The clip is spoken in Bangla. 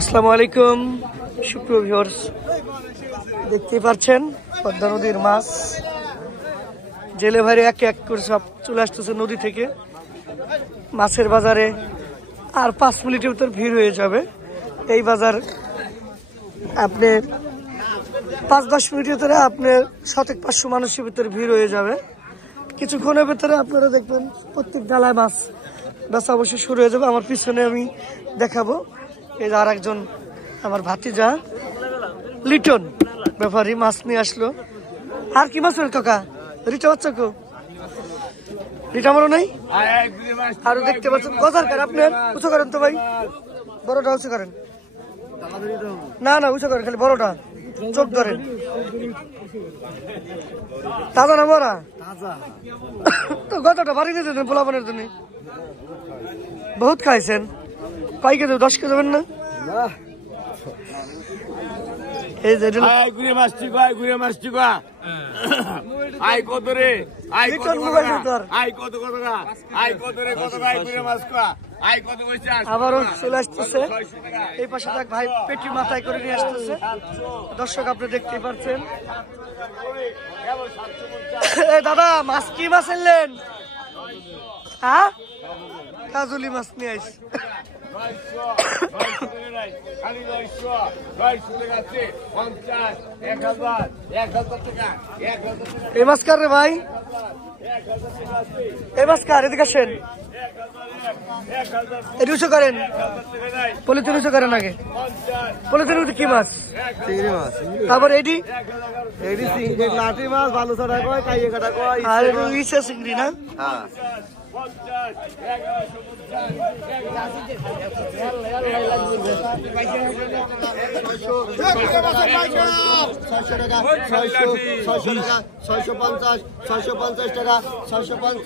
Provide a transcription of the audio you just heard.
আসসালামু আলাইকুম সুপ্রিয় ভিউয়ার্স, দেখতেই পাচ্ছেন পদ্মা নদীর মাছ জেলে ভাইরে এক এক করে সব চলে আসতেছে নদী থেকে মাছের বাজারে। আর 5 মিনিটের ভিতর ভিড় হয়ে যাবে এই বাজার। আপনি 5-10 মিনিটের ভিতরে আপনার 500 মানুষের ভিতরে ভিড় হয়ে যাবে। কিছুক্ষণের ভিতরে আপনারা দেখবেন প্রত্যেক ডালায় মাছ বেচা অবশ্যই শুরু হয়ে যাবে। আমার পিছনে আমি দেখাবো, এই যে আর একজন আমার ভাতিজা লিটন ব্যাপারী মাছ নিয়ে আসলো। আর কি মাছ কাকা? রিটা বাচ্চা কো? রিটা মারো নাই? আরো দেখতে পাচ্ছেন গজার কার আপনার উঁচু করেন তো ভাই, বড়টা উঁচু করেন। না না উঁচু করেন, খালি বড়টা চোখ ধরেন। তাজা না মরা? তো গতটা বাড়ি নিয়ে যেতেন পোলাপানের জন্য। বহুত খাইছেন, কয় কেজি? 10 কেজি দেবেন না? এই যে ঘুরে মাছটি কয়, ঘুরে মাছটি কয় আই কত রে, আই কত আই কত কত আই কত রে, কত ভাই ঘুরে মাছ কয় আই কত বসে আবারও চলে আসতেছে। এই পাশে দেখ ভাই পেটি মাথায় করে নিয়ে আসতেছে। দর্শক আপনি দেখতেই পাচ্ছেন। দাদা মাছ কি মাছ আনলেন? হ্যাঁ কাজুলি মাছ নিয়ে আইস। এই মাছ কার রে ভাই? এই মাছ কার? এদিকে আসেন, এটি উঁচু করেন, পলিথিন উঁচু করেন আগে। পলিথিনের মধ্যে কি মাছ? চিংড়ি মাছ। তারপর এটি লাঠি মাছ, ভালো ছাড়া কয়, কাইয়ে কাটা কয়, আর ইসে চিংড়ি না? হ্যাঁ। টাকা 650 টাকা 650 টাকা 650